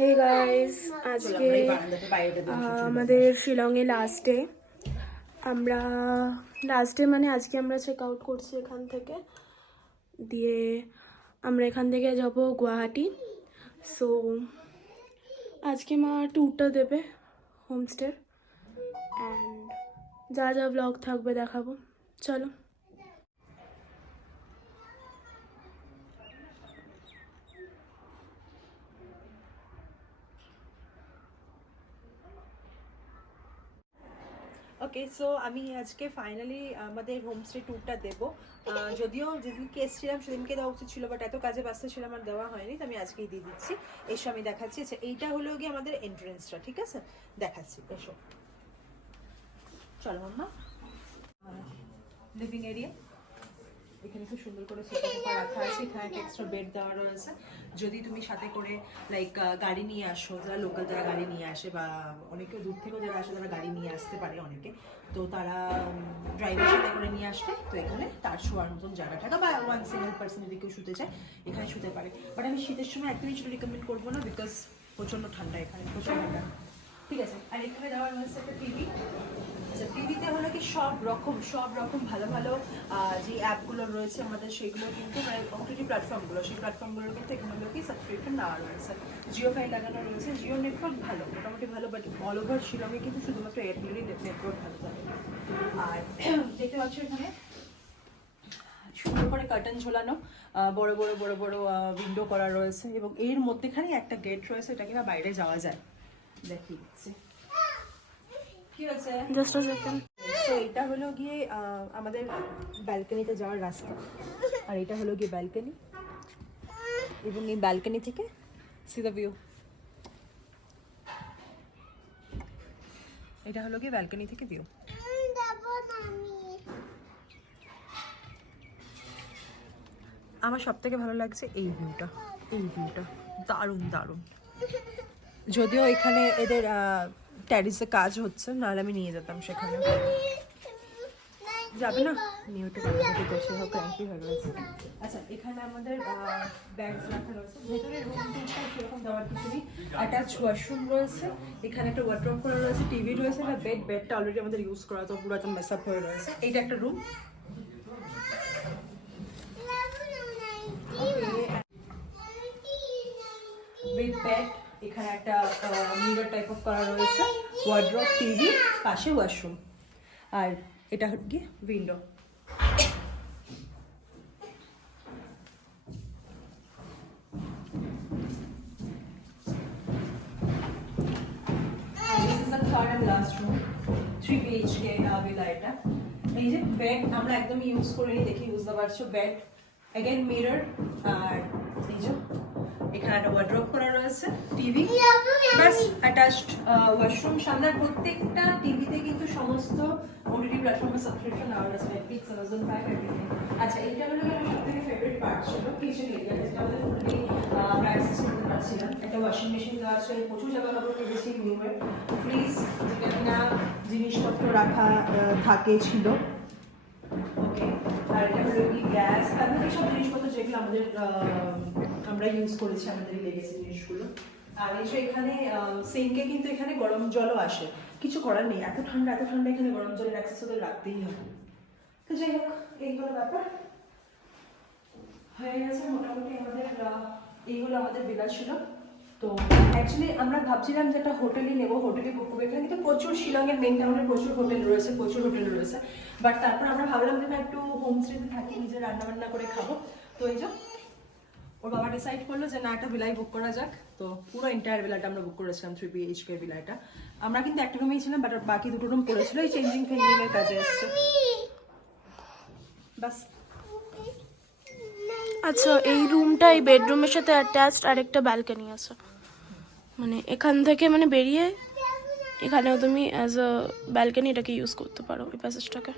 Hey guys, আজকে আমাদের শিলংয়ে লাস্ট ডে। আমরা লাস্ট ডে মানে আজকে আমরা চেক আউট করছি এখান থেকে, দিয়ে আমরা এখান থেকে যাব গুয়াহাটি। সো আজকে মা ট্যুরটা দেবে হোমস্টের, অ্যান্ড যা যা ব্লগ থাকবে দেখাবো। চলো। ওকে, সো আমি আজকে ফাইনালি আমাদের হোমস্টে ট্যুরটা দেবো। যদিও যেদিনকে এসেছিলাম সেদিনকে দেওয়া উচিত ছিল, বাট এত কাজে ব্যস্ত ছিলাম আর দেওয়া হয়নি, তো আমি আজকেই দিয়ে দিচ্ছি। এসো আমি দেখাচ্ছি। আচ্ছা, এইটা হলো গিয়ে আমাদের এন্ট্রেন্সটা, ঠিক আছে? দেখাচ্ছি, এসো। চলো মাম্মা। লিভিং এরিয়া, এখানে খুব সুন্দর করে সোফা টোফা রাখা আছে। এখানে একটা এক্সট্রা বেড দেওয়া রয়েছে। যদি তুমি সাথে করে লাইক গাড়ি নিয়ে আসো, যারা লোকাল যারা গাড়ি নিয়ে আসে, বা অনেকে দূর থেকেও যারা আসে তারা গাড়ি নিয়ে আসতে পারে অনেকে, তো তারা ড্রাইভার সাথে করে নিয়ে আসলে তো এখানে তার শোয়ার মতন জায়গা থাকে, বা ওয়ান সিঙ্গেল পার্সন যদি কেউ শুতে চায় এখানে শুতে পারে। বাট আমি শীতের সময় একদমই সেটা রিকমেন্ড করবো না, বিকজ প্রচণ্ড ঠান্ডা এখানে, প্রচণ্ড ঠান্ডা। ঠিক আছে, আর এখানে দেওয়া রয়েছে একটা টিভি। আচ্ছা, টিভিতে হলো কি সব রকম ভালো ভালো যে অ্যাপগুলো রয়েছে আমাদের, সেগুলো কিন্তু মানে ওটিটি প্ল্যাটফর্মগুলো, সেই প্ল্যাটফর্মগুলো কিন্তু এখানে হলো কি সাবস্ক্রিপশন নেওয়া রয়েছে। জিও ফাইল লাগানো রয়েছে। জিও নেটওয়ার্ক ভালো, মোটামুটি ভালো, বাট অল ওভার শিলংয়ে কিন্তু শুধুমাত্র এয়ারটেলেরই নেটওয়ার্ক ভালো থাকে। আর দেখতে পাচ্ছ এখানে সুন্দর করে কার্টেন ঝোলানো, বড় বড় উইন্ডো করা রয়েছে, এবং এর মধ্যেখানে একটা গেট রয়েছে, এটা কিনা বাইরে যাওয়া যায়। দেখি কি আছে, জাস্ট আ সেকেন্ড। তো এটা হলো গিয়ে আমাদের ব্যালকনিতে যাওয়ার রাস্তা, আর এটা হলো গিয়ে ব্যালকনি, এবং এই ব্যালকনি থেকে সি দ্য ভিউ। এটা হলো গিয়ে ব্যালকনি থেকে ভিউ। আমার সব থেকে ভালো লাগছে এই ভিউটা, দারুণ। যদিও এখানে এদের ট্যারিসে কাজ হচ্ছে, নাহলে আমি নিয়ে যেতাম সেখানে। যাবে না নিউটে বসে হোক ক্র্যাঙ্কি হয়ে রয়েছে। আচ্ছা, এখানে আমাদের ব্যাগস রাখা রয়েছে। ভেতরে রুমটা সেরকম দেওয়ার কিছু নেই। অ্যাটাচ ওয়াশরুম রয়েছে, এখানে একটা ওয়ার্ডরোব করা রয়েছে, টিভি রয়েছে, একটা বেডটা অলরেডি আমাদের ইউজ করা, তো পুরো একদম মেসআপ হয়ে রয়েছে। এইটা একটা রুম। উইথ বেড, এখানে একটা মিরর টাইপ অফ করা রয়েছে, ওয়ার্ডরোব, টিভি, পাশে ওয়াশরুম, আর এটা হচ্ছে কি window. Third and last room, 3 BHK villa এটা। এই যে বেড আমরা একদম ইউজ করিনি, দেখি বুঝতে পারছো। বেড, অ্যাগেন মিরর, আর এই যে এখানে একটা ওয়ার্ডরোব করা রয়েছে, টিভি, বাস অ্যাটাচড ওয়াশরুম। সামনে প্রত্যেকটা টিভিতে কিন্তু সমস্ত ওটিটি প্ল্যাটফর্মে সাবস্ক্রিপশন নেওয়া রয়েছে, নেটফ্লিক্স, অ্যামাজন প্রাইম, এভরিথিং। আচ্ছা, এইটা হলো আমার সবথেকে ফেভারিট পার্ট ছিল কিচেন এরিয়া, যেটা আমাদের ফুললি আমরা অ্যাক্সেস করতে পারছিলাম। একটা ওয়াশিং মেশিন দেওয়া আছে, প্রচুর জামা কাপড় কেটেছি, নিউয়ের ফ্রিজ, যেটা কিনা জিনিসপত্র রাখা থাকে ছিল। ওকে, আর এটা হলো কি গ্যাস, তারপরে সব জিনিসপত্র যেগুলো আমাদের আমরা ইউজ করেছি, আমাদেরই লেগেছে জিনিসগুলো। আর এই যে এখানে সিঙ্কে কিন্তু এখানে গরম জলও আসে, কিছু করার নেই, এত ঠান্ডা এখানে গরম জলের অ্যাক্সেস ওদের রাখতেই হবে। তো যাই হোক, এই হলো ব্যাপার, হয়ে গেছে মোটামুটি আমাদের। এইগুলো আমাদের বিলা ছিল। তো অ্যাকচুয়ালি আমরা ভাবছিলাম যে একটা হোটেলই নেবো, হোটেলই বুক করবো। এখানে কিন্তু প্রচুর শিলংয়ের মেন টাউনে প্রচুর হোটেল রয়েছে, বাট তারপর আমরা ভাবলাম যে না, একটু হোমস্টেতে থাকি, নিজে রান্নাবান্না করে খাবো। তো এই যে ওর বাবা ডিসাইড করলো যে না, একটা ভিলাই বুক করা যাক। তো পুরো এন্টায়ার ভিলাটা আমরা বুক করেছিলাম, 3 BHK ভিলাটা। আমরা কিন্তু একটা রুমেই ছিলাম, বাট বাকি দুটো রুম পড়েছিল, এই চেঞ্জিং এর কাজে এসছে, বাস। আচ্ছা, এই রুমটা এই বেডরুমের সাথে অ্যাটাচড আরেকটা ব্যালকনি আছে, মানে এখান থেকে মানে বেরিয়ে এখানেও তুমি অ্যাজ আ ব্যালকনি এটাকে ইউজ করতে পারো, এই প্যাসেজটাকে।